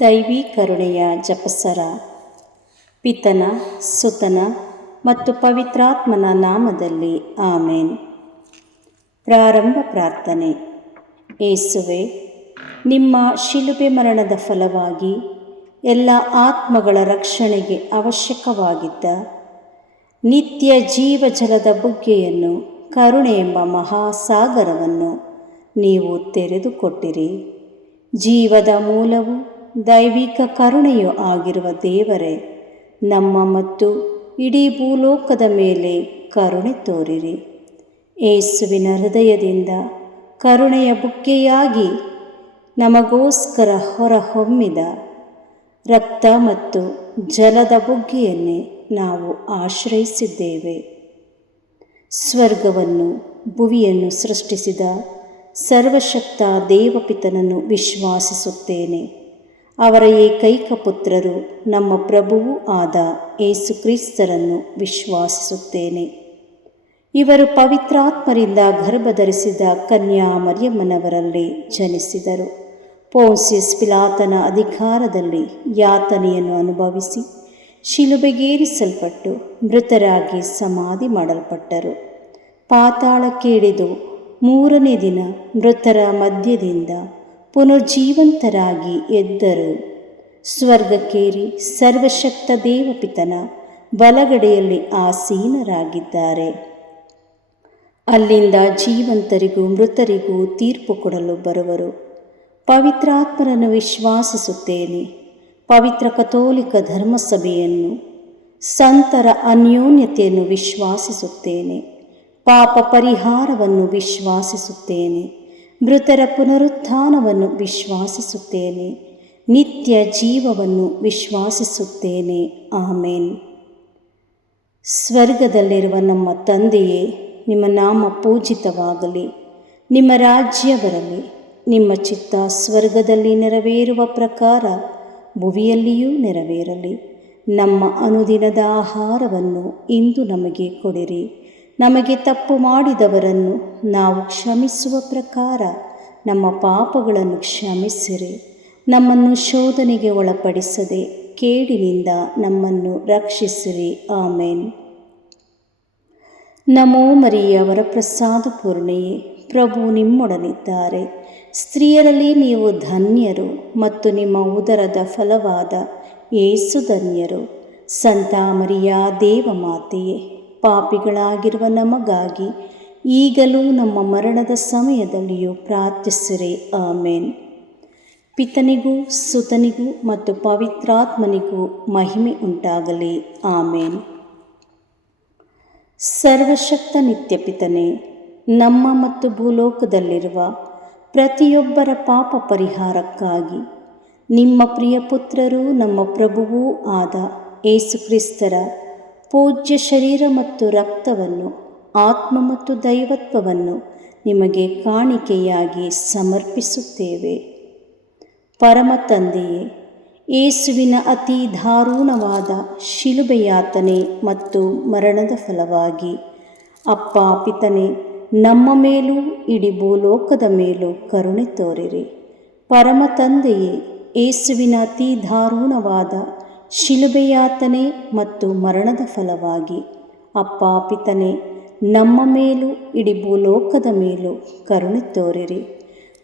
ದೈವಿ ಕರುಣೆಯ ಜಪಸರ. ಪಿತನ, ಸುತನ ಮತ್ತು ಪವಿತ್ರಾತ್ಮನ ನಾಮದಲ್ಲಿ ಆಮೇನ್. ಪ್ರಾರಂಭ ಪ್ರಾರ್ಥನೆ. ಯೇಸುವೆ, ನಿಮ್ಮ ಶಿಲುಬೆ ಮರಣದ ಫಲವಾಗಿ ಎಲ್ಲ ಆತ್ಮಗಳ ರಕ್ಷಣೆಗೆ ಅವಶ್ಯಕವಾಗಿದ್ದ ನಿತ್ಯ ಜೀವಜಲದ ಬುಗ್ಗೆಯನ್ನು, ಕರುಣೆ ಎಂಬ ಮಹಾಸಾಗರವನ್ನು ನೀವು ತೆರೆದುಕೊಟ್ಟಿರಿ. ಜೀವದ ಮೂಲವು ದೈವಿಕ ಕರುಣೆಯೂ ಆಗಿರುವ ದೇವರೇ, ನಮ್ಮ ಮತ್ತು ಇಡೀ ಭೂಲೋಕದ ಮೇಲೆ ಕರುಣೆ ತೋರಿರಿ. ಯೇಸುವಿನ ಹೃದಯದಿಂದ ಕರುಣೆಯ ಬುಗ್ಗೆಯಾಗಿ ನಮಗೋಸ್ಕರ ಹೊರಹೊಮ್ಮಿದ ರಕ್ತ ಮತ್ತು ಜಲದ ಬುಗ್ಗೆಯನ್ನೇ ನಾವು ಆಶ್ರಯಿಸಿದ್ದೇವೆ. ಸ್ವರ್ಗವನ್ನು ಭುವಿಯನ್ನು ಸೃಷ್ಟಿಸಿದ ಸರ್ವಶಕ್ತ ದೇವಪಿತನನ್ನು ವಿಶ್ವಾಸಿಸುತ್ತೇನೆ. ಅವರ ಏಕೈಕ ಪುತ್ರರು ನಮ್ಮ ಪ್ರಭುವೂ ಆದ ಯೇಸು ಕ್ರಿಸ್ತರನ್ನು ವಿಶ್ವಾಸಿಸುತ್ತೇನೆ. ಇವರು ಪವಿತ್ರಾತ್ಮರಿಂದ ಗರ್ಭಧರಿಸಿದ ಕನ್ಯಾ ಮರಿಯಮ್ಮನವರಲ್ಲಿ ಜನಿಸಿದರು. ಪೋನ್ಸಿಯಸ್ ಪಿಲಾತನ ಅಧಿಕಾರದಲ್ಲಿ ಯಾತನೆಯನ್ನು ಅನುಭವಿಸಿ ಶಿಲುಬೆಗೇರಿಸಲ್ಪಟ್ಟು ಮೃತರಾಗಿ ಸಮಾಧಿ ಮಾಡಲ್ಪಟ್ಟರು. ಪಾತಾಳಕ್ಕೆ ಇಳಿದು 3ನೇ ದಿನ ಮೃತರ ಮಧ್ಯದಿಂದ ಪುನರ್ಜೀವಂತರಾಗಿ ಎದ್ದರು. ಸ್ವರ್ಗಕ್ಕೇರಿ ಸರ್ವಶಕ್ತ ದೇವಪಿತನ ಬಲಗಡೆಯಲ್ಲಿ ಆಸೀನರಾಗಿದ್ದಾರೆ. ಅಲ್ಲಿಂದ ಜೀವಂತರಿಗೂ ಮೃತರಿಗೂ ತೀರ್ಪು ಕೊಡಲು ಬರುವರು. ಪವಿತ್ರಾತ್ಮರನ್ನು ವಿಶ್ವಾಸಿಸುತ್ತೇನೆ. ಪವಿತ್ರ ಕಥೋಲಿಕ ಧರ್ಮಸಭೆಯನ್ನು, ಸಂತರ ಅನ್ಯೋನ್ಯತೆಯನ್ನು ವಿಶ್ವಾಸಿಸುತ್ತೇನೆ. ಪಾಪ ಪರಿಹಾರವನ್ನು ವಿಶ್ವಾಸಿಸುತ್ತೇನೆ. ಮೃತರ ಪುನರುತ್ಥಾನವನ್ನು ವಿಶ್ವಾಸಿಸುತ್ತೇನೆ. ನಿತ್ಯ ಜೀವವನ್ನು ವಿಶ್ವಾಸಿಸುತ್ತೇನೆ. ಆಮೇನ್. ಸ್ವರ್ಗದಲ್ಲಿರುವ ನಮ್ಮ ತಂದೆಯೇ, ನಿಮ್ಮ ನಾಮ ಪೂಜಿತವಾಗಲಿ. ನಿಮ್ಮ ರಾಜ್ಯ ಬರಲಿ. ನಿಮ್ಮ ಚಿತ್ತ ಸ್ವರ್ಗದಲ್ಲಿ ನೆರವೇರುವ ಪ್ರಕಾರ ಭುವಿಯಲ್ಲಿಯೂ ನೆರವೇರಲಿ. ನಮ್ಮ ಅನುದಿನದ ಆಹಾರವನ್ನು ಇಂದು ನಮಗೆ ಕೊಡಿರಿ. ನಮಗೆ ತಪ್ಪು ಮಾಡಿದವರನ್ನು ನಾವು ಕ್ಷಮಿಸುವ ಪ್ರಕಾರ ನಮ್ಮ ಪಾಪಗಳನ್ನು ಕ್ಷಮಿಸಿರಿ. ನಮ್ಮನ್ನು ಶೋಧನೆಗೆ ಒಳಪಡಿಸದೆ ಕೇಡಿನಿಂದ ನಮ್ಮನ್ನು ರಕ್ಷಿಸಿರಿ. ಆಮೇನ್. ನಮೋ ಮರಿಯ ವರಪ್ರಸಾದ ಪೂರ್ಣೆಯೇ, ಪ್ರಭು ನಿಮ್ಮೊಡನಿದ್ದಾರೆ. ಸ್ತ್ರೀಯರಲ್ಲಿ ನೀವು ಧನ್ಯರು ಮತ್ತು ನಿಮ್ಮ ಉದರದ ಫಲವಾದ ಯೇಸು ಧನ್ಯರು. ಸಂತ ಮರಿಯ ದೇವಮಾತೆಯೇ, ಪಾಪಿಗಳಾಗಿರುವ ನಮಗಾಗಿ ಈಗಲೂ ನಮ್ಮ ಮರಣದ ಸಮಯದಲ್ಲಿಯೂ ಪ್ರಾರ್ಥಿಸಿರಿ. ಆಮೇನ್. ಪಿತನಿಗೂ ಸುತನಿಗೂ ಮತ್ತು ಪವಿತ್ರಾತ್ಮನಿಗೂ ಮಹಿಮೆ ಉಂಟಾಗಲಿ. ಆಮೇನ್. ಸರ್ವಶಕ್ತ ನಿತ್ಯ ಪಿತನೇ, ನಮ್ಮ ಮತ್ತು ಭೂಲೋಕದಲ್ಲಿರುವ ಪ್ರತಿಯೊಬ್ಬರ ಪಾಪ ಪರಿಹಾರಕ್ಕಾಗಿ ನಿಮ್ಮ ಪ್ರಿಯ ಪುತ್ರರೂ ನಮ್ಮ ಪ್ರಭುವೂ ಆದ ಯೇಸು ಕ್ರಿಸ್ತರ ಪೂಜ್ಯ ಶರೀರ ಮತ್ತು ರಕ್ತವನ್ನು, ಆತ್ಮ ಮತ್ತು ದೈವತ್ವವನ್ನು ನಿಮಗೆ ಕಾಣಿಕೆಯಾಗಿ ಸಮರ್ಪಿಸುತ್ತೇವೆ. ಪರಮ ತಂದೆಯೇ, ಯೇಸುವಿನ ಅತಿ ದಾರುಣವಾದ ಶಿಲುಬೆಯಾತನೆ ಮತ್ತು ಮರಣದ ಫಲವಾಗಿ ಅಪ್ಪ ಪಿತನೇ, ನಮ್ಮ ಮೇಲೂ ಇಡೀ ಭೂಲೋಕದ ಮೇಲೂ ಕರುಣೆ ತೋರಿರಿ. ಪರಮ ತಂದೆಯೇ, ಯೇಸುವಿನ ಅತಿ ದಾರುಣವಾದ ಶಿಲುಬೆಯಾತನೆ ಮತ್ತು ಮರಣದ ಫಲವಾಗಿ ಅಪ್ಪ ಪಿತನೇ, ನಮ್ಮ ಮೇಲೂ ಇಡೀ ಭೂಲೋಕದ ಮೇಲೂ ಕರುಣೆ ತೋರಿರಿ.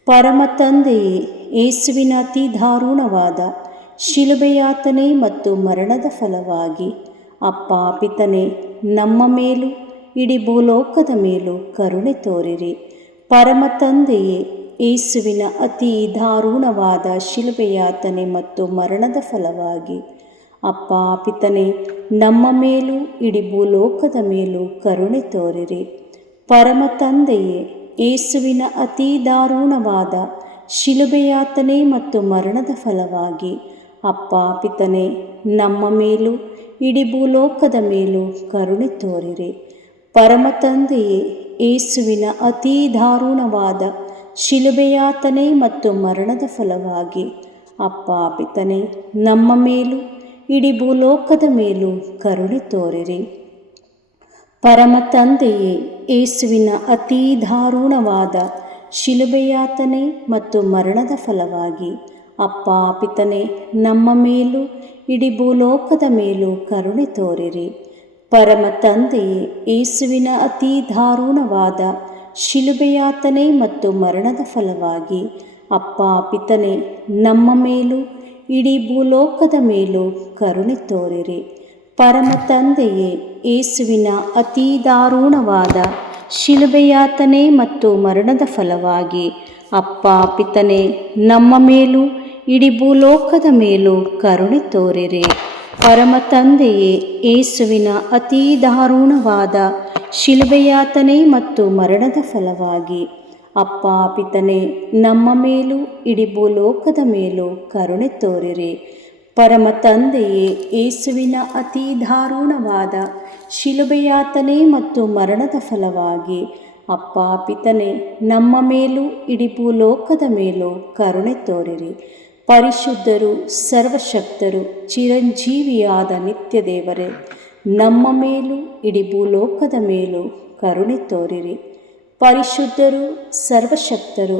ಪರಮ ತಂದೆಯೇ, ಯೇಸುವಿನ ಅತಿ ದಾರುಣವಾದ ಶಿಲುಬೆಯಾತನೆ ಮತ್ತು ಮರಣದ ಫಲವಾಗಿ ಅಪ್ಪ ಪಿತನೇ, ನಮ್ಮ ಮೇಲೂ ಇಡೀ ಭೂಲೋಕದ ಮೇಲೂ ಕರುಣೆ ತೋರಿರಿ. ಪರಮ ತಂದೆಯೇ, ಯೇಸುವಿನ ಅತಿ ದಾರುಣವಾದ ಶಿಲುಬೆಯಾತನೆ ಮತ್ತು ಮರಣದ ಫಲವಾಗಿ ಅಪ್ಪ ಪಿತನೇ, ನಮ್ಮ ಮೇಲೂ ಇಡೀ ಭೂಲೋಕದ ಮೇಲೂ ಕರುಣೆ ತೋರಿರಿ. ಪರಮ ತಂದೆಯೇ, ಯೇಸುವಿನ ಅತಿ ದಾರುಣವಾದ ಶಿಲುಬೆಯಾತನೆ ಮತ್ತು ಮರಣದ ಫಲವಾಗಿ ಅಪ್ಪ ಪಿತನೇ, ನಮ್ಮ ಮೇಲೂ ಇಡೀ ಭೂಲೋಕದ ಮೇಲೂ ಕರುಣೆ ತೋರಿರಿ. ಪರಮ ತಂದೆಯೇ, ಯೇಸುವಿನ ಅತಿ ದಾರುಣವಾದ ಶಿಲುಬೆಯಾತನೆ ಮತ್ತು ಮರಣದ ಫಲವಾಗಿ ಅಪ್ಪ ಪಿತನೇ, ನಮ್ಮ ಮೇಲೂ ಇಡೀ ಭೂಲೋಕದ ಮೇಲೂ ಕರುಣೆ ತೋರಿರಿ. ಪರಮ ತಂದೆಯೇ, ಯೇಸುವಿನ ಅತಿ ದಾರುಣವಾದ ಶಿಲುಬೆಯಾತನೆ ಮತ್ತು ಮರಣದ ಫಲವಾಗಿ ಅಪ್ಪ ಪಿತನೇ, ನಮ್ಮ ಮೇಲೂ ಇಡೀ ಭೂಲೋಕದ ಮೇಲೂ ಕರುಣೆ ತೋರಿರಿ. ಪರಮ ತಂದೆಯೇ, ಯೇಸುವಿನ ಅತಿ ದಾರುಣವಾದ ಶಿಲುಬೆಯಾತನೆ ಮತ್ತು ಮರಣದ ಫಲವಾಗಿ ಅಪ್ಪ ಪಿತನೇ, ನಮ್ಮ ಮೇಲೂ ಇಡೀ ಭೂಲೋಕದ ಮೇಲೂ ಕರುಣೆ ತೋರಿರಿ. ಪರಮ ತಂದೆಯೇ, ಯೇಸುವಿನ ಅತಿ ದಾರುಣವಾದ ಶಿಲುಬೆಯಾತನೆ ಮತ್ತು ಮರಣದ ಫಲವಾಗಿ ಅಪ್ಪ ಪಿತನೇ, ನಮ್ಮ ಮೇಲೂ ಇಡೀ ಭೂಲೋಕದ ಮೇಲೂ ಕರುಣೆ ತೋರಿರಿ. ಪರಮ ತಂದೆಯೇ, ಯೇಸುವಿನ ಅತಿ ದಾರುಣವಾದ ಶಿಲುಬೆಯಾತನೆ ಮತ್ತು ಮರಣದ ಫಲವಾಗಿ ಅಪ್ಪ ಪಿತನೇ, ನಮ್ಮ ಮೇಲೂ ಇಡೀ ಭೂಲೋಕದ ಮೇಲೂ ಕರುಣೆ ತೋರಿರಿ. ಪರಮ ತಂದೆಯೇ, ಯೇಸುವಿನ ಅತಿ ದಾರುಣವಾದ ಶಿಲುಬೆಯಾತನೆ ಮತ್ತು ಮರಣದ ಫಲವಾಗಿ ಅಪ್ಪ ಪಿತನೇ, ನಮ್ಮ ಮೇಲೂ ಇಡೀ ಭೂಲೋಕದ ಮೇಲೂ ಕರುಣೆ ತೋರಿರಿ. ಪರಿಶುದ್ಧರು, ಸರ್ವಶಕ್ತರು, ಚಿರಂಜೀವಿಯಾದ ನಿತ್ಯ ದೇವರೇ, ನಮ್ಮ ಮೇಲೂ ಇಡೀ ಭೂಲೋಕದ ಮೇಲೂ ಕರುಣೆ ತೋರಿರಿ. ಪರಿಶುದ್ಧರು, ಸರ್ವಶಕ್ತರು,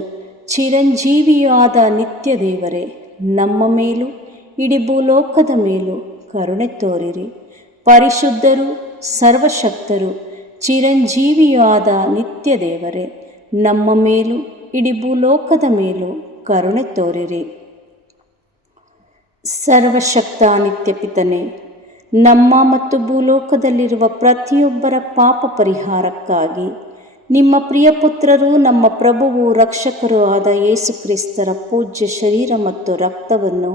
ಚಿರಂಜೀವಿಯಾದ ನಿತ್ಯ ದೇವರೇ, ನಮ್ಮ ಮೇಲೂ ಇಡೀ ಭೂಲೋಕದ ಮೇಲೂ ಕರುಣೆ ತೋರಿರಿ. ಪರಿಶುದ್ಧರು, ಸರ್ವಶಕ್ತರು, ಚಿರಂಜೀವಿಯಾದ ನಿತ್ಯ ದೇವರೇ, ನಮ್ಮ ಮೇಲೂ ಇಡೀ ಭೂಲೋಕದ ಮೇಲೂ ಕರುಣೆ ತೋರಿರಿ. ಸರ್ವಶಕ್ತ ನಿತ್ಯ ಪಿತನೇ, ನಮ್ಮ ಮತ್ತು ಭೂಲೋಕದಲ್ಲಿರುವ ಪ್ರತಿಯೊಬ್ಬರ ಪಾಪ ಪರಿಹಾರಕ್ಕಾಗಿ ನಿಮ್ಮ ಪ್ರಿಯಪುತ್ರರು, ನಮ್ಮ ಪ್ರಭುವು ರಕ್ಷಕರೂ ಆದ ಯೇಸು ಕ್ರಿಸ್ತರ ಪೂಜ್ಯ ಶರೀರ ಮತ್ತು ರಕ್ತವನ್ನು,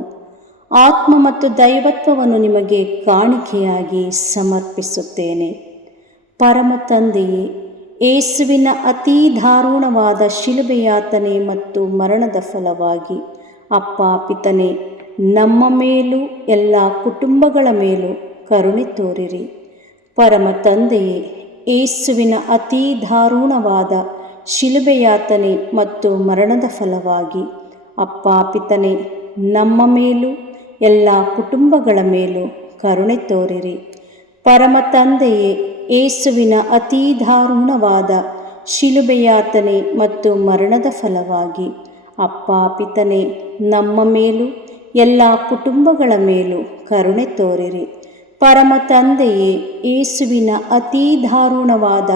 ಆತ್ಮ ಮತ್ತು ದೈವತ್ವವನ್ನು ನಿಮಗೆ ಕಾಣಿಕೆಯಾಗಿ ಸಮರ್ಪಿಸುತ್ತೇನೆ. ಪರಮ ತಂದೆಯೇ, ಯೇಸುವಿನ ಅತಿ ದಾರುಣವಾದ ಶಿಲುಬೆಯಾತನೆ ಮತ್ತು ಮರಣದ ಫಲವಾಗಿ ಅಪ್ಪ ಪಿತನೇ, ನಮ್ಮ ಮೇಲೂ ಎಲ್ಲ ಕುಟುಂಬಗಳ ಮೇಲೂ ಕರುಣೆ ತೋರಿರಿ. ಪರಮ ತಂದೆಯೇ, ಯೇಸುವಿನ ಅತಿ ದಾರುಣವಾದ ಶಿಲುಬೆಯಾತನೆ ಮತ್ತು ಮರಣದ ಫಲವಾಗಿ ಅಪ್ಪ ಪಿತನೇ, ನಮ್ಮ ಮೇಲೂ ಎಲ್ಲ ಕುಟುಂಬಗಳ ಮೇಲೂ ಕರುಣೆ ತೋರಿರಿ. ಪರಮ ತಂದೆಯೇ, ಯೇಸುವಿನ ಅತಿ ದಾರುಣವಾದ ಶಿಲುಬೆಯಾತನೆ ಮತ್ತು ಮರಣದ ಫಲವಾಗಿ ಅಪ್ಪ ಪಿತನೇ, ನಮ್ಮ ಮೇಲೂ ಎಲ್ಲ ಕುಟುಂಬಗಳ ಮೇಲೂ ಕರುಣೆ ತೋರಿರಿ. ಪರಮ ತಂದೆಯೇ, ಯೇಸುವಿನ ಅತಿ ದಾರುಣವಾದ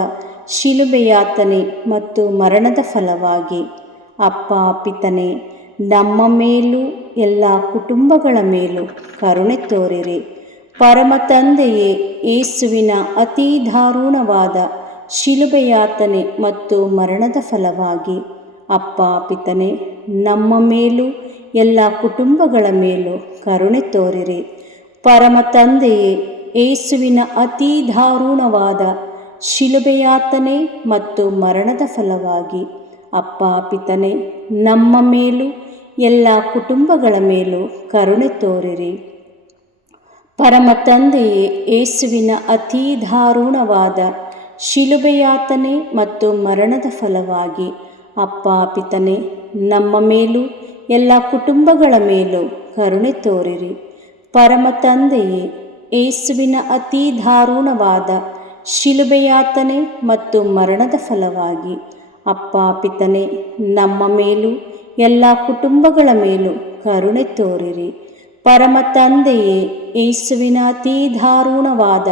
ಶಿಲುಬೆಯಾತನೆ ಮತ್ತು ಮರಣದ ಫಲವಾಗಿ ಅಪ್ಪ ಪಿತನೇ, ನಮ್ಮ ಮೇಲೂ ಎಲ್ಲ ಕುಟುಂಬಗಳ ಮೇಲೂ ಕರುಣೆ ತೋರಿರಿ. ಪರಮ ತಂದೆಯೇ, ಯೇಸುವಿನ ಅತಿ ದಾರುಣವಾದ ಶಿಲುಬೆಯಾತನೆ ಮತ್ತು ಮರಣದ ಫಲವಾಗಿ ಅಪ್ಪ ಪಿತನೇ, ನಮ್ಮ ಮೇಲೂ ಎಲ್ಲ ಕುಟುಂಬಗಳ ಮೇಲೂ ಕರುಣೆ ತೋರಿರಿ. ಪರಮ ತಂದೆಯೇ, ಯೇಸುವಿನ ಅತಿ ದಾರುಣವಾದ ಶಿಲುಬೆಯಾತನೆ ಮತ್ತು ಮರಣದ ಫಲವಾಗಿ ಅಪ್ಪ ಪಿತನೇ, ನಮ್ಮ ಮೇಲೂ ಎಲ್ಲ ಕುಟುಂಬಗಳ ಮೇಲೂ ಕರುಣೆ ತೋರಿರಿ. ಪರಮ ತಂದೆಯೇ, ಯೇಸುವಿನ ಅತಿ ದಾರುಣವಾದ ಶಿಲುಬೆಯಾತನೆ ಮತ್ತು ಮರಣದ ಫಲವಾಗಿ ಅಪ್ಪ ಪಿತನೇ, ನಮ್ಮ ಮೇಲೂ ಎಲ್ಲ ಕುಟುಂಬಗಳ ಮೇಲೂ ಕರುಣೆ ತೋರಿರಿ. ಪರಮ ತಂದೆಯೇ, ಯೇಸುವಿನ ಅತಿ ದಾರುಣವಾದ ಶಿಲುಬೆಯಾತನೆ ಮತ್ತು ಮರಣದ ಫಲವಾಗಿ ಅಪ್ಪ ಪಿತನೇ, ನಮ್ಮ ಮೇಲೂ ಎಲ್ಲ ಕುಟುಂಬಗಳ ಮೇಲೂ ಕರುಣೆ ತೋರಿರಿ. ಪರಮ ತಂದೆಯೇ, ಯೇಸುವಿನ ಅತಿ ದಾರುಣವಾದ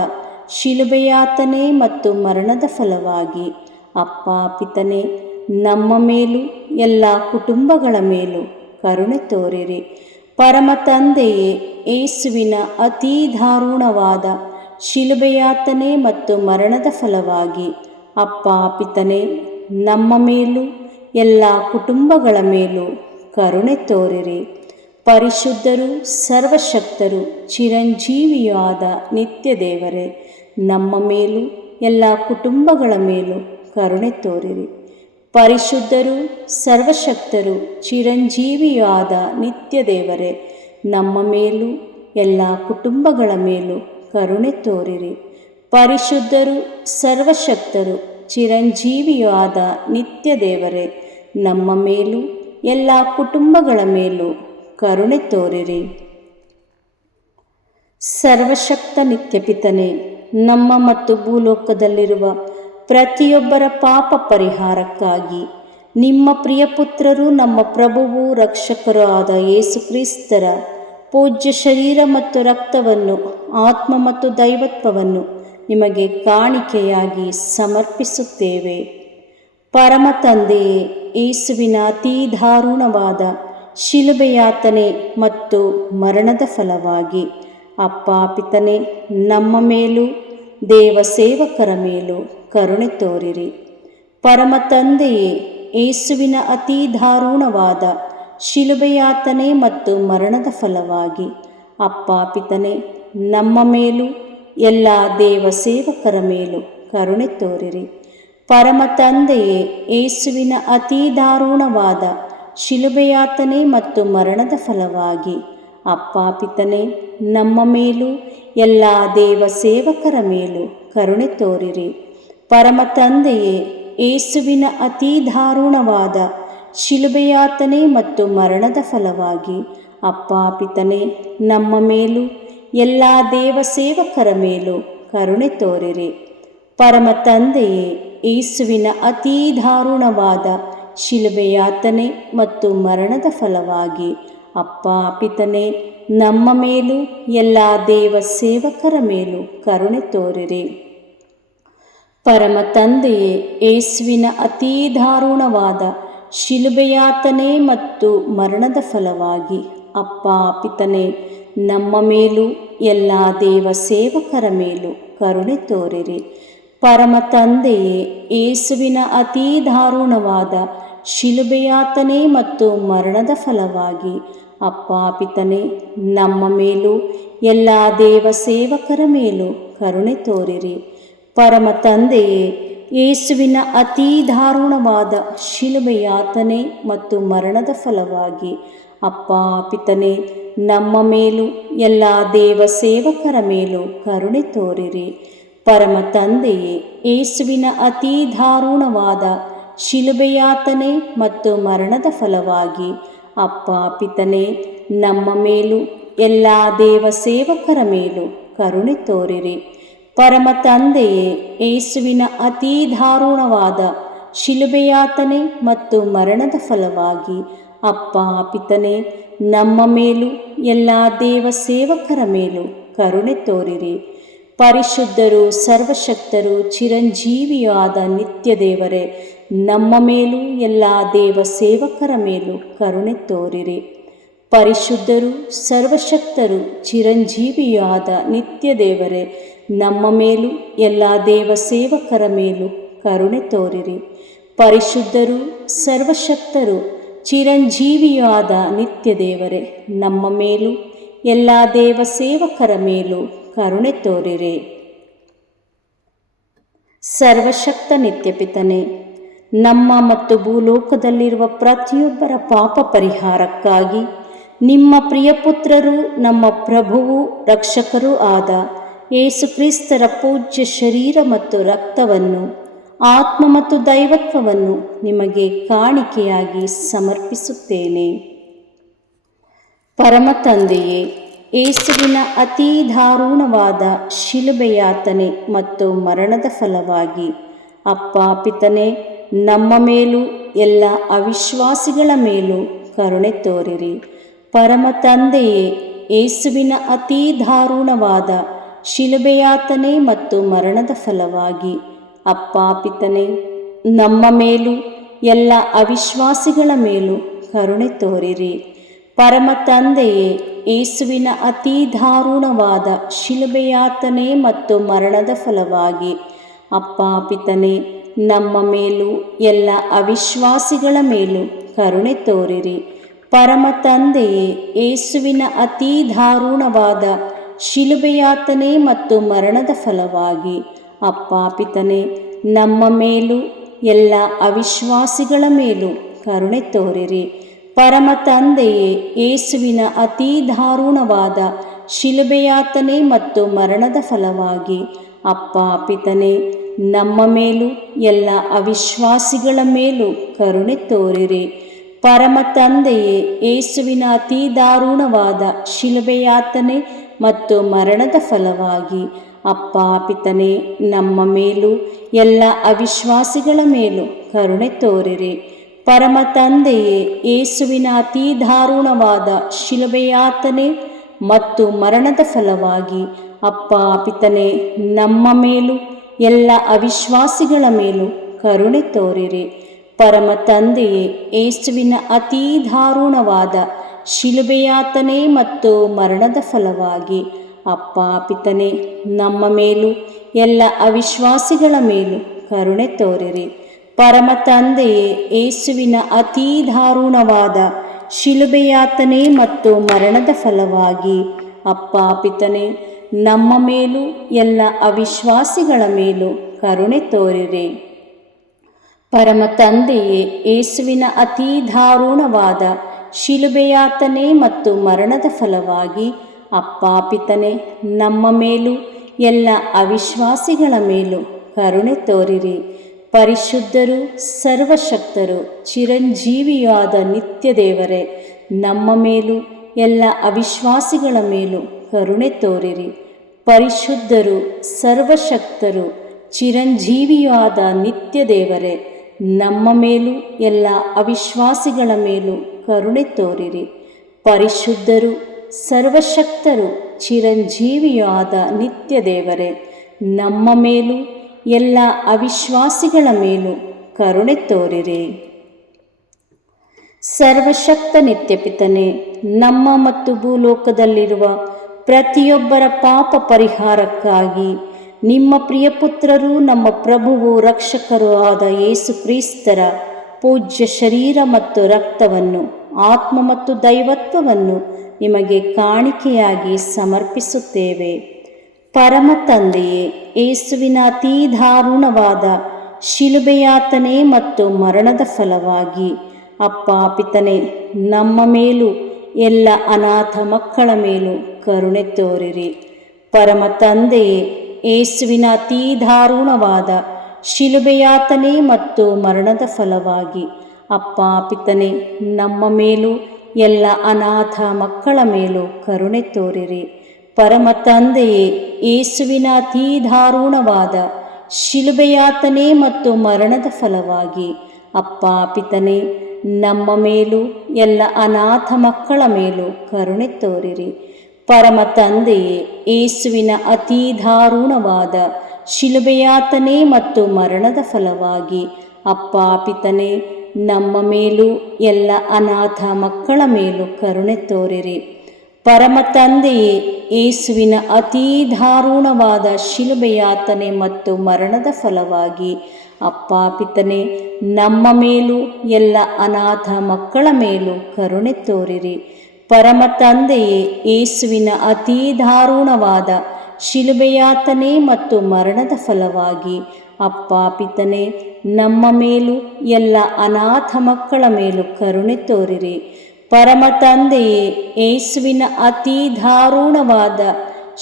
ಶಿಲುಬೆಯಾತನೆ ಮತ್ತು ಮರಣದ ಫಲವಾಗಿ ಅಪ್ಪ ಪಿತನೇ, ನಮ್ಮ ಮೇಲೂ ಎಲ್ಲ ಕುಟುಂಬಗಳ ಮೇಲೂ ಕರುಣೆ ತೋರಿರಿ. ಪರಮ ತಂದೆಯೇ, ಯೇಸುವಿನ ಅತಿ ದಾರುಣವಾದ ಶಿಲುಬೆಯಾತನೆ ಮತ್ತು ಮರಣದ ಫಲವಾಗಿ ಅಪ್ಪ ಪಿತನೇ, ನಮ್ಮ ಮೇಲೂ ಎಲ್ಲ ಕುಟುಂಬಗಳ ಮೇಲೂ ಕರುಣೆ ತೋರಿರಿ. ಪರಿಶುದ್ಧರು, ಸರ್ವಶಕ್ತರು, ಚಿರಂಜೀವಿಯಾದ ನಿತ್ಯ ದೇವರೇ, ನಮ್ಮ ಮೇಲೂ ಎಲ್ಲ ಕುಟುಂಬಗಳ ಮೇಲೂ ಕರುಣೆ ತೋರಿರಿ. ಪರಿಶುದ್ಧರು, ಸರ್ವಶಕ್ತರು, ಚಿರಂಜೀವಿಯಾದ ನಿತ್ಯ ದೇವರೇ, ನಮ್ಮ ಮೇಲೂ ಎಲ್ಲ ಕುಟುಂಬಗಳ ಮೇಲೂ ಕರುಣೆ ತೋರಿರಿ. ಪರಿಶುದ್ಧರು, ಸರ್ವಶಕ್ತರು, ಚಿರಂಜೀವಿಯಾದ ನಿತ್ಯ ದೇವರೇ, ನಮ್ಮ ಮೇಲೂ ಎಲ್ಲ ಕುಟುಂಬಗಳ ಮೇಲೂ ಕರುಣೆ ತೋರಿರಿ. ಸರ್ವಶಕ್ತ ನಿತ್ಯ ಪಿತನೇ, ನಮ್ಮ ಮತ್ತು ಭೂಲೋಕದಲ್ಲಿರುವ ಪ್ರತಿಯೊಬ್ಬರ ಪಾಪ ಪರಿಹಾರಕ್ಕಾಗಿ ನಿಮ್ಮ ಪ್ರಿಯ ಪುತ್ರರು ನಮ್ಮ ಪ್ರಭುವು ರಕ್ಷಕರೂ ಆದ ಯೇಸು ಕ್ರಿಸ್ತರ ಪೂಜ್ಯ ಶರೀರ ಮತ್ತು ರಕ್ತವನ್ನು, ಆತ್ಮ ಮತ್ತು ದೈವತ್ವವನ್ನು ನಿಮಗೆ ಕಾಣಿಕೆಯಾಗಿ ಸಮರ್ಪಿಸುತ್ತೇವೆ. ಪರಮ ತಂದೆಯೇ, ಯೇಸುವಿನ ಅತೀ ದಾರುಣವಾದ ಶಿಲುಬೆಯಾತನೆ ಮತ್ತು ಮರಣದ ಫಲವಾಗಿ ಅಪ್ಪ ಪಿತನೇ, ನಮ್ಮ ಮೇಲೂ ದೇವ ಸೇವಕರ ಮೇಲೂ ಕರುಣೆ ತೋರಿರಿ. ಪರಮ ತಂದೆಯೇ, ಯೇಸುವಿನ ಅತೀ ದಾರುಣವಾದ ಶಿಲುಬೆಯಾತನೆ ಮತ್ತು ಮರಣದ ಫಲವಾಗಿ ಅಪ್ಪ ಪಿತನೇ, ನಮ್ಮ ಮೇಲೂ ಎಲ್ಲ ದೇವ ಸೇವಕರ ಮೇಲೂ ಕರುಣೆ ತೋರಿರಿ. ಪರಮ ತಂದೆಯೇ, ಯೇಸುವಿನ ಅತೀ ದಾರುಣವಾದ ಶಿಲುಬೆಯಾತನೆ ಮತ್ತು ಮರಣದ ಫಲವಾಗಿ ಅಪ್ಪ ಪಿತನೇ, ನಮ್ಮ ಮೇಲೂ ಎಲ್ಲ ದೇವ ಸೇವಕರ ಮೇಲೂ ಕರುಣೆ ತೋರಿರಿ. ಪರಮ ತಂದೆಯೇ, ಯೇಸುವಿನ ಅತೀ ದಾರುಣವಾದ ಶಿಲುಬೆಯಾತನೆ ಮತ್ತು ಮರಣದ ಫಲವಾಗಿ ಅಪ್ಪ ಪಿತನೇ, ನಮ್ಮ ಮೇಲೂ ಎಲ್ಲ ದೇವ ಸೇವಕರ ಮೇಲೂ ಕರುಣೆ ತೋರಿರಿ. ಪರಮ ತಂದೆಯೇ, ಯೇಸುವಿನ ಅತೀ ದಾರುಣವಾದ ಶಿಲುಬೆಯಾತನೆ ಮತ್ತು ಮರಣದ ಫಲವಾಗಿ ಅಪ್ಪ ಪಿತನೇ, ನಮ್ಮ ಮೇಲೂ ಎಲ್ಲ ದೇವ ಸೇವಕರ ಮೇಲೂ ಕರುಣೆ ತೋರಿರಿ. ಪರಮ ತಂದೆಯೇ, ಯೇಸುವಿನ ಅತೀ ದಾರುಣವಾದ ಶಿಲುಬೆಯಾತನೆ ಮತ್ತು ಮರಣದ ಫಲವಾಗಿ ಅಪ್ಪ ಪಿತನೇ, ನಮ್ಮ ಮೇಲೂ ಎಲ್ಲ ದೇವ ಸೇವಕರ ಮೇಲೂ ಕರುಣೆ ತೋರಿರಿ. ಪರಮ ತಂದೆಯೇ, ಯೇಸುವಿನ ಅತೀ ದಾರುಣವಾದ ಶಿಲುಬೆಯಾತನೆ ಮತ್ತು ಮರಣದ ಫಲವಾಗಿ ಅಪ್ಪ ಪಿತನೇ, ನಮ್ಮ ಮೇಲೂ ಎಲ್ಲ ದೇವ ಸೇವಕರ ಮೇಲೂ ಕರುಣೆ ತೋರಿರಿ. ಪರಮ ತಂದೆಯೇ, ಯೇಸುವಿನ ಅತೀ ದಾರುಣವಾದ ಶಿಲುಬೆಯಾತನೆ ಮತ್ತು ಮರಣದ ಫಲವಾಗಿ ಅಪ್ಪ ಪಿತನೇ, ನಮ್ಮ ಮೇಲೂ ಎಲ್ಲ ದೇವ ಸೇವಕರ ಮೇಲೂ ಕರುಣೆ ತೋರಿರಿ. ಪರಮ ತಂದೆಯೇ, ಯೇಸುವಿನ ಅತೀ ದಾರುಣವಾದ ಶಿಲುಬೆಯಾತನೆ ಮತ್ತು ಮರಣದ ಫಲವಾಗಿ ಅಪ್ಪ ಪಿತನೇ, ನಮ್ಮ ಮೇಲೂ ಎಲ್ಲ ದೇವ ಸೇವಕರ ಮೇಲೂ ಕರುಣೆ ತೋರಿರಿ. ಪರಮ ತಂದೆಯೇ, ಯೇಸುವಿನ ಅತೀ ದಾರುಣವಾದ ಶಿಲುಬೆಯಾತನೆ ಮತ್ತು ಮರಣದ ಫಲವಾಗಿ ಅಪ್ಪ ಪಿತನೇ, ನಮ್ಮ ಮೇಲೂ ಎಲ್ಲ ದೇವ ಸೇವಕರ ಮೇಲೂ ಕರುಣೆ ತೋರಿರಿ. ಪರಿಶುದ್ಧರು, ಸರ್ವಶಕ್ತರು, ಚಿರಂಜೀವಿಯೂ ಆದ ನಿತ್ಯ ದೇವರೇ, ನಮ್ಮ ಮೇಲೂ ಎಲ್ಲ ದೇವ ಸೇವಕರ ಮೇಲೂ ಕರುಣೆ ತೋರಿರಿ. ಪರಿಶುದ್ಧರು, ಸರ್ವಶಕ್ತರು, ಚಿರಂಜೀವಿಯೂ ಆದ ನಿತ್ಯ ದೇವರೇ, ನಮ್ಮ ಮೇಲೂ ಎಲ್ಲ ದೇವ ಸೇವಕರ ಮೇಲೂ ಕರುಣೆ ತೋರಿರಿ. ಪರಿಶುದ್ಧರು, ಸರ್ವಶಕ್ತರು, ಚಿರಂಜೀವಿಯೂ ಆದ ನಿತ್ಯ ದೇವರೇ, ನಮ್ಮ ಮೇಲೂ ಎಲ್ಲ ದೇವ ಸೇವಕರ ಮೇಲೂ ಕರುಣೆ ತೋರಿರಿ. ಸರ್ವಶಕ್ತ ನಿತ್ಯಪಿತನೇ, ನಮ್ಮ ಮತ್ತು ಭೂಲೋಕದಲ್ಲಿರುವ ಪ್ರತಿಯೊಬ್ಬರ ಪಾಪ ಪರಿಹಾರಕ್ಕಾಗಿ ನಿಮ್ಮ ಪ್ರಿಯಪುತ್ರರು, ನಮ್ಮ ಪ್ರಭುವು ರಕ್ಷಕರೂ ಆದ ಯೇಸು ಕ್ರಿಸ್ತರ ಪೂಜ್ಯ ಶರೀರ ಮತ್ತು ರಕ್ತವನ್ನು, ಆತ್ಮ ಮತ್ತು ದೈವತ್ವವನ್ನು ನಿಮಗೆ ಕಾಣಿಕೆಯಾಗಿ ಸಮರ್ಪಿಸುತ್ತೇನೆ. ಪರಮ ತಂದೆಯೇ, ಯೇಸುವಿನ ಅತೀ ದಾರುಣವಾದ ಶಿಲುಬೆಯಾತನೆ ಮತ್ತು ಮರಣದ ಫಲವಾಗಿ ಅಪ್ಪ ಪಿತನೇ, ನಮ್ಮ ಮೇಲೂ ಎಲ್ಲ ಅವಿಶ್ವಾಸಿಗಳ ಮೇಲೂ ಕರುಣೆ ತೋರಿರಿ. ಪರಮ ತಂದೆಯೇ, ಯೇಸುವಿನ ಅತೀ ದಾರುಣವಾದ ಶಿಲುಬೆಯಾತನೆ ಮತ್ತು ಮರಣದ ಫಲವಾಗಿ ಅಪ್ಪ ಪಿತನೇ, ನಮ್ಮ ಮೇಲೂ ಎಲ್ಲ ಅವಿಶ್ವಾಸಿಗಳ ಮೇಲೂ ಕರುಣೆ ತೋರಿರಿ. ಪರಮ ತಂದೆಯೇ, ಯೇಸುವಿನ ಅತೀ ದಾರುಣವಾದ ಶಿಲುಬೆಯಾತನೆ ಮತ್ತು ಮರಣದ ಫಲವಾಗಿ ಅಪ್ಪ ಪಿತನೇ, ನಮ್ಮ ಮೇಲೂ ಎಲ್ಲ ಅವಿಶ್ವಾಸಿಗಳ ಮೇಲೂ ಕರುಣೆ ತೋರಿರಿ. ಪರಮ ತಂದೆಯೇ, ಯೇಸುವಿನ ಅತೀ ದಾರುಣವಾದ ಶಿಲುಬೆಯಾತನೆ ಮತ್ತು ಮರಣದ ಫಲವಾಗಿ ಅಪ್ಪ ಪಿತನೇ, ನಮ್ಮ ಮೇಲೂ ಎಲ್ಲ ಅವಿಶ್ವಾಸಿಗಳ ಮೇಲೂ ಕರುಣೆ ತೋರಿರಿ. ಪರಮ ತಂದೆಯೇ, ಯೇಸುವಿನ ಅತೀ ದಾರುಣವಾದ ಶಿಲುಬೆಯಾತನೆ ಮತ್ತು ಮರಣದ ಫಲವಾಗಿ ಅಪ್ಪ ಪಿತನೇ, ನಮ್ಮ ಮೇಲೂ ಎಲ್ಲ ಅವಿಶ್ವಾಸಿಗಳ ಮೇಲೂ ಕರುಣೆ ತೋರಿರಿ. ಪರಮ ತಂದೆಯೇ, ಯೇಸುವಿನ ಅತೀ ದಾರುಣವಾದ ಶಿಲುಬೆಯಾತನೆ ಮತ್ತು ಮರಣದ ಫಲವಾಗಿ ಅಪ್ಪ ಪಿತನೇ, ನಮ್ಮ ಮೇಲೂ ಎಲ್ಲ ಅವಿಶ್ವಾಸಿಗಳ ಮೇಲೂ ಕರುಣೆ ತೋರಿರಿ. ಪರಮ ತಂದೆಯೇ, ಯೇಸುವಿನ ಅತೀ ದಾರುಣವಾದ ಶಿಲುಬೆಯಾತನೆ ಮತ್ತು ಮರಣದ ಫಲವಾಗಿ ಅಪ್ಪ ಪಿತನೇ, ನಮ್ಮ ಮೇಲೂ ಎಲ್ಲ ಅವಿಶ್ವಾಸಿಗಳ ಮೇಲೂ ಕರುಣೆ ತೋರಿರಿ. ಪರಮ ತಂದೆಯೇ, ಯೇಸುವಿನ ಅತೀ ದಾರುಣವಾದ ಶಿಲುಬೆಯಾತನೆ ಮತ್ತು ಮರಣದ ಫಲವಾಗಿ ಅಪ್ಪ ಪಿತನೇ, ನಮ್ಮ ಮೇಲೂ ಎಲ್ಲ ಅವಿಶ್ವಾಸಿಗಳ ಮೇಲೂ ಕರುಣೆ ತೋರಿರಿ. ಪರಮ ತಂದೆಯೇ, ಯೇಸುವಿನ ಅತೀ ದಾರುಣವಾದ ಶಿಲುಬೆಯಾತನೆ ಮತ್ತು ಮರಣದ ಫಲವಾಗಿ ಅಪ್ಪ ಪಿತನೇ, ನಮ್ಮ ಮೇಲೂ ಎಲ್ಲ ಅವಿಶ್ವಾಸಿಗಳ ಮೇಲೂ ಕರುಣೆ ತೋರಿರಿ. ಪರಮ ತಂದೆಯೇ, ಯೇಸುವಿನ ಅತೀ ದಾರುಣವಾದ ಶಿಲುಬೆಯಾತನೆ ಮತ್ತು ಮರಣದ ಫಲವಾಗಿ ಅಪ್ಪ ಪಿತನೇ, ನಮ್ಮ ಮೇಲೂ ಎಲ್ಲ ಅವಿಶ್ವಾಸಿಗಳ ಮೇಲೂ ಕರುಣೆ ತೋರಿರಿ. ಪರಿಶುದ್ಧರು, ಸರ್ವಶಕ್ತರು, ಚಿರಂಜೀವಿಯಾದ ನಿತ್ಯ ದೇವರೇ, ನಮ್ಮ ಮೇಲೂ ಎಲ್ಲ ಅವಿಶ್ವಾಸಿಗಳ ಮೇಲೂ ಕರುಣೆ ತೋರಿರಿ. ಪರಿಶುದ್ಧರು, ಸರ್ವಶಕ್ತರು, ಚಿರಂಜೀವಿಯಾದ ನಿತ್ಯ ದೇವರೇ, ನಮ್ಮ ಮೇಲೂ ಎಲ್ಲ ಅವಿಶ್ವಾಸಿಗಳ ಮೇಲೂ ಕರುಣೆ ತೋರಿರಿ. ಪರಿಶುದ್ಧರು, ಸರ್ವಶಕ್ತರು, ಚಿರಂಜೀವಿಯಾದ ನಿತ್ಯ ದೇವರೇ, ನಮ್ಮ ಮೇಲೂ ಎಲ್ಲ ಅವಿಶ್ವಾಸಿಗಳ ಮೇಲೂ ಕರುಣೆ ತೋರಿರಿ. ಸರ್ವಶಕ್ತ ನಿತ್ಯಪಿತನೇ, ನಮ್ಮ ಮತ್ತು ಭೂಲೋಕದಲ್ಲಿರುವ ಪ್ರತಿಯೊಬ್ಬರ ಪಾಪ ಪರಿಹಾರಕ್ಕಾಗಿ ನಿಮ್ಮ ಪ್ರಿಯಪುತ್ರರು, ನಮ್ಮ ಪ್ರಭುವು ರಕ್ಷಕರೂ ಆದ ಯೇಸು ಕ್ರಿಸ್ತರ ಪೂಜ್ಯ ಶರೀರ ಮತ್ತು ರಕ್ತವನ್ನು, ಆತ್ಮ ಮತ್ತು ದೈವತ್ವವನ್ನು ನಿಮಗೆ ಕಾಣಿಕೆಯಾಗಿ ಸಮರ್ಪಿಸುತ್ತೇವೆ. ಪರಮ ತಂದೆಯೇ, ಯೇಸುವಿನ ಅತೀ ದಾರುಣವಾದ ಶಿಲುಬೆಯಾತನೆ ಮತ್ತು ಮರಣದ ಫಲವಾಗಿ ಅಪ್ಪ ಪಿತನೇ, ನಮ್ಮ ಮೇಲೂ ಎಲ್ಲ ಅನಾಥ ಮಕ್ಕಳ ಮೇಲೂ ಕರುಣೆ ತೋರಿರಿ. ಪರಮ ತಂದೆಯೇ, ಯೇಸುವಿನ ಅತೀ ದಾರುಣವಾದ ಶಿಲುಬೆಯಾತನೆ ಮತ್ತು ಮರಣದ ಫಲವಾಗಿ ಅಪ್ಪ ಪಿತನೇ, ನಮ್ಮ ಮೇಲೂ ಎಲ್ಲ ಅನಾಥ ಮಕ್ಕಳ ಮೇಲೂ ಕರುಣೆ ತೋರಿರಿ. ಪರಮ ತಂದೆಯೇ, ಯೇಸುವಿನ ಅತೀ ದಾರುಣವಾದ ಶಿಲುಬೆಯಾತನೆ ಮತ್ತು ಮರಣದ ಫಲವಾಗಿ ಅಪ್ಪ ಪಿತನೇ, ನಮ್ಮ ಮೇಲೂ ಎಲ್ಲ ಅನಾಥ ಮಕ್ಕಳ ಮೇಲೂ ಕರುಣೆ ತೋರಿರಿ. ಪರಮ ತಂದೆಯೇ, ಯೇಸುವಿನ ಅತೀ ದಾರುಣವಾದ ಶಿಲುಬೆಯಾತನೆ ಮತ್ತು ಮರಣದ ಫಲವಾಗಿ ಅಪ್ಪ ಪಿತನೇ, ನಮ್ಮ ಮೇಲೂ ಎಲ್ಲ ಅನಾಥ ಮಕ್ಕಳ ಮೇಲೂ ಕರುಣೆ ತೋರಿರಿ. ಪರಮ ತಂದೆಯೇ, ಯೇಸುವಿನ ಅತೀ ದಾರುಣವಾದ ಶಿಲುಬೆಯಾತನೆ ಮತ್ತು ಮರಣದ ಫಲವಾಗಿ ಅಪ್ಪ ಪಿತನೇ, ನಮ್ಮ ಮೇಲೂ ಎಲ್ಲ ಅನಾಥ ಮಕ್ಕಳ ಮೇಲೂ ಕರುಣೆ ತೋರಿರಿ. ಪರಮ ತಂದೆಯೇ, ಯೇಸುವಿನ ಅತೀ ದಾರುಣವಾದ ಶಿಲುಬೆಯಾತನೆ ಮತ್ತು ಮರಣದ ಫಲವಾಗಿ ಅಪ್ಪ ಪಿತನೇ, ನಮ್ಮ ಮೇಲೂ ಎಲ್ಲ ಅನಾಥ ಮಕ್ಕಳ ಮೇಲೂ ಕರುಣೆ ತೋರಿರಿ. ಪರಮ ತಂದೆಯೇ, ಯೇಸುವಿನ ಅತೀ ದಾರುಣವಾದ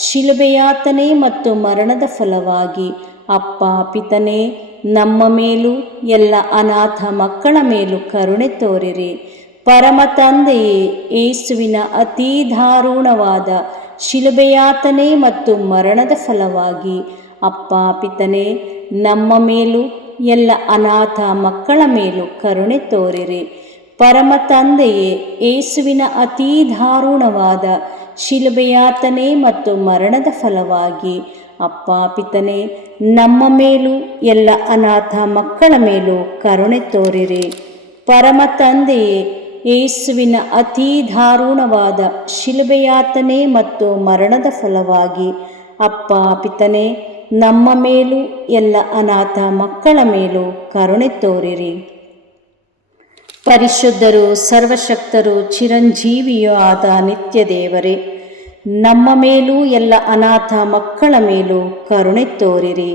ಶಿಲುಬೆಯಾತನೆ ಮತ್ತು ಮರಣದ ಫಲವಾಗಿ ಅಪ್ಪ ಪಿತನೇ, ನಮ್ಮ ಮೇಲೂ ಎಲ್ಲ ಅನಾಥ ಮಕ್ಕಳ ಮೇಲೂ ಕರುಣೆ ತೋರಿರಿ. ಪರಮ ತಂದೆಯೇ, ಯೇಸುವಿನ ಅತೀ ದಾರುಣವಾದ ಶಿಲುಬೆಯಾತನೆ ಮತ್ತು ಮರಣದ ಫಲವಾಗಿ ಅಪ್ಪ ಪಿತನೇ, ನಮ್ಮ ಮೇಲೂ ಎಲ್ಲ ಅನಾಥ ಮಕ್ಕಳ ಮೇಲೂ ಕರುಣೆ ತೋರಿರಿ. ಪರಮ ತಂದೆಯೇ, ಯೇಸುವಿನ ಅತೀ ದಾರುಣವಾದ ಶಿಲುಬೆಯಾತನೆ ಮತ್ತು ಮರಣದ ಫಲವಾಗಿ ಅಪ್ಪ ಪಿತನೇ, ನಮ್ಮ ಮೇಲೂ ಎಲ್ಲ ಅನಾಥ ಮಕ್ಕಳ ಮೇಲೂ ಕರುಣೆ ತೋರಿರಿ. ಪರಮ ತಂದೆಯೇ, ಯೇಸುವಿನ ಅತೀ ದಾರುಣವಾದ ಶಿಲುಬೆಯಾತನೆ ಮತ್ತು ಮರಣದ ಫಲವಾಗಿ ಅಪ್ಪ ಪಿತನೇ, ನಮ್ಮ ಮೇಲೂ ಎಲ್ಲ ಅನಾಥ ಮಕ್ಕಳ ಮೇಲೂ ಕರುಣೆ ತೋರಿರಿ. ಪರಿಶುದ್ಧರು, ಸರ್ವಶಕ್ತರು, ಚಿರಂಜೀವಿಯೂ ಆದ ನಿತ್ಯ ದೇವರೇ, ನಮ್ಮ ಮೇಲೂ ಎಲ್ಲ ಅನಾಥ ಮಕ್ಕಳ ಮೇಲೂ ಕರುಣೆ ತೋರಿರಿ.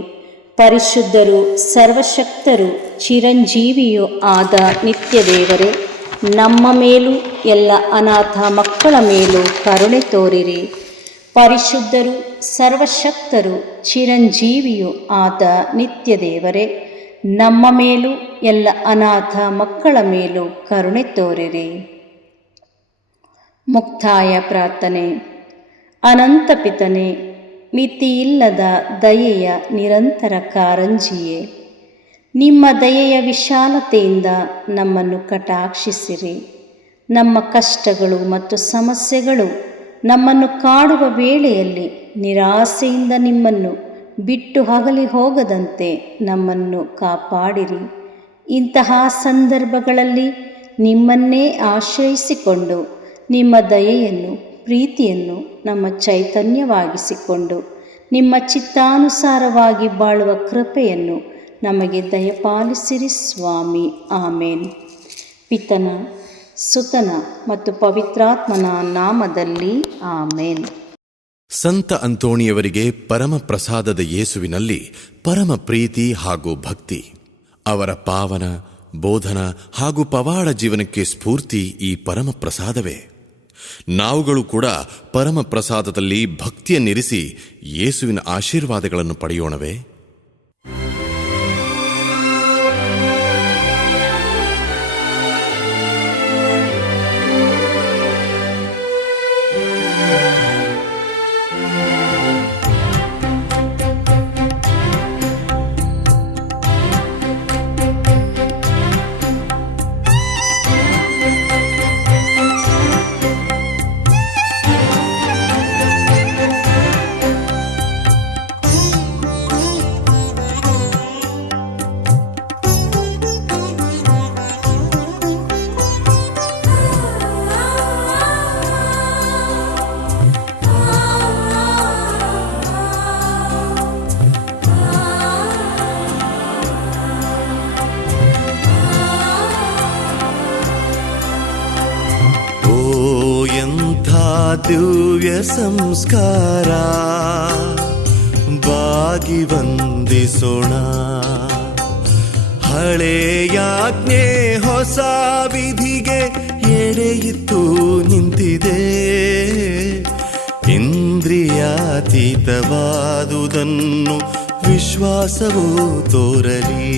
ಪರಿಶುದ್ಧರು, ಸರ್ವಶಕ್ತರು, ಚಿರಂಜೀವಿಯೂ ಆದ ನಿತ್ಯ ದೇವರೇ, ನಮ್ಮ ಮೇಲೂ ಎಲ್ಲ ಅನಾಥ ಮಕ್ಕಳ ಮೇಲೂ ಕರುಣೆ ತೋರಿರಿ. ಪರಿಶುದ್ಧರು, ಸರ್ವಶಕ್ತರು, ಚಿರಂಜೀವಿಯೂ ಆದ ನಿತ್ಯ ದೇವರೇ, ನಮ್ಮ ಮೇಲೂ ಎಲ್ಲ ಅನಾಥ ಮಕ್ಕಳ ಮೇಲೂ ಕರುಣೆ ತೋರಿರಿ. ಮುಕ್ತಾಯ ಪ್ರಾರ್ಥನೆ. ಅನಂತ ಪಿತನೇ, ಮಿತಿಯಿಲ್ಲದ ದಯೆಯ ನಿರಂತರ ಕಾರಂಜಿಯೇ, ನಿಮ್ಮ ದಯೆಯ ವಿಶಾಲತೆಯಿಂದ ನಮ್ಮನ್ನು ಕಟಾಕ್ಷಿಸಿರಿ. ನಮ್ಮ ಕಷ್ಟಗಳು ಮತ್ತು ಸಮಸ್ಯೆಗಳು ನಮ್ಮನ್ನು ಕಾಡುವ ವೇಳೆಯಲ್ಲಿ ನಿರಾಸೆಯಿಂದ ನಿಮ್ಮನ್ನು ಬಿಟ್ಟು ಅಗಲಿ ಹೋಗದಂತೆ ನಮ್ಮನ್ನು ಕಾಪಾಡಿರಿ. ಇಂತಹ ಸಂದರ್ಭಗಳಲ್ಲಿ ನಿಮ್ಮನ್ನೇ ಆಶ್ರಯಿಸಿಕೊಂಡು ನಿಮ್ಮ ದಯೆಯನ್ನು, ಪ್ರೀತಿಯನ್ನು ನಮ್ಮ ಚೈತನ್ಯವಾಗಿಸಿಕೊಂಡು ನಿಮ್ಮ ಚಿತ್ತಾನುಸಾರವಾಗಿ ಬಾಳುವ ಕೃಪೆಯನ್ನು ನಮಗೆ ದಯಪಾಲಿಸಿರಿ ಸ್ವಾಮಿ. ಆಮೇನ್. ಪಿತನ, ಸುತನ ಮತ್ತು ಪವಿತ್ರಾತ್ಮನ ನಾಮದಲ್ಲಿ ಆಮೇನ್. ಸಂತ ಅಂತೋಣಿಯವರಿಗೆ ಪರಮ ಪ್ರಸಾದದ ಯೇಸುವಿನಲ್ಲಿ ಪರಮ ಪ್ರೀತಿ ಹಾಗೂ ಭಕ್ತಿ. ಅವರ ಪಾವನ ಬೋಧನ ಹಾಗೂ ಪವಾಡ ಜೀವನಕ್ಕೆ ಸ್ಫೂರ್ತಿ ಈ ಪರಮ ಪ್ರಸಾದವೇ. ನಾವುಗಳು ಕೂಡ ಪರಮ ಪ್ರಸಾದದಲ್ಲಿ ಭಕ್ತಿಯನ್ನಿರಿಸಿ ಯೇಸುವಿನ ಆಶೀರ್ವಾದಗಳನ್ನು ಪಡೆಯೋಣವೇ? ದಿವ್ಯ ಸಂಸ್ಕಾರ ಬಾಗಿ ವಂದಿಸೋಣ. ಹಳೆಯಾಜ್ಞೆ ಹೊಸ ವಿಧಿಗೆ ಎಡೆಯಿತ್ತು ನಿಂತಿದೆ. ಇಂದ್ರಿಯಾತೀತವಾದುದನ್ನು ವಿಶ್ವಾಸವೂ ತೋರಲಿ.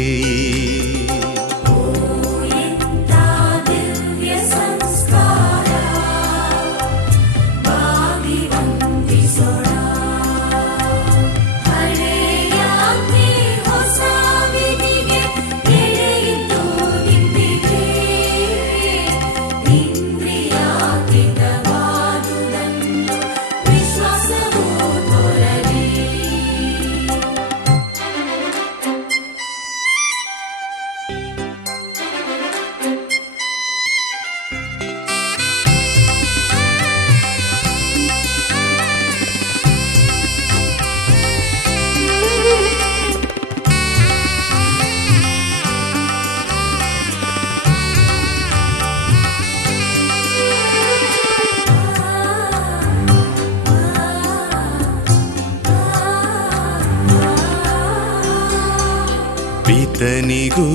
ಪಿತನಿಗೂ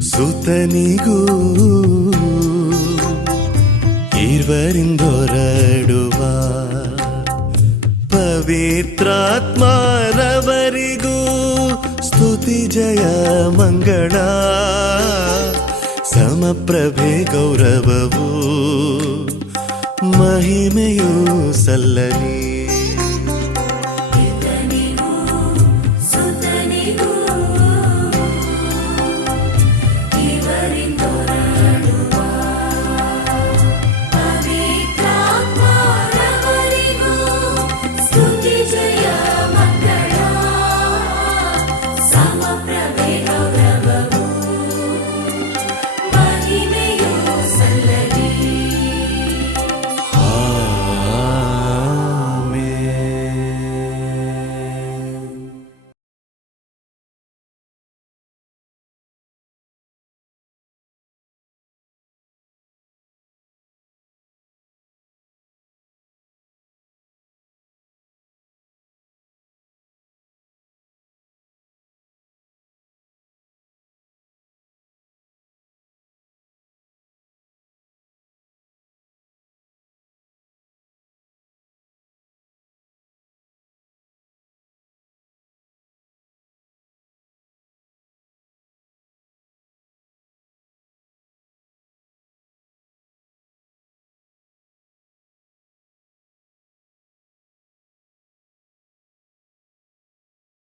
ಸುತನಿಗೂ ಇರುವರಿಂದೊರಡುವ ಪವಿತ್ರಾತ್ಮರವರಿಗೂ ಸ್ತುತಿ ಜಯ ಮಂಗಳ. ಸಮಪ್ರಭೆ ಗೌರವವು ಮಹಿಮೆಯೂ ಸಲ್ಲಲಿ.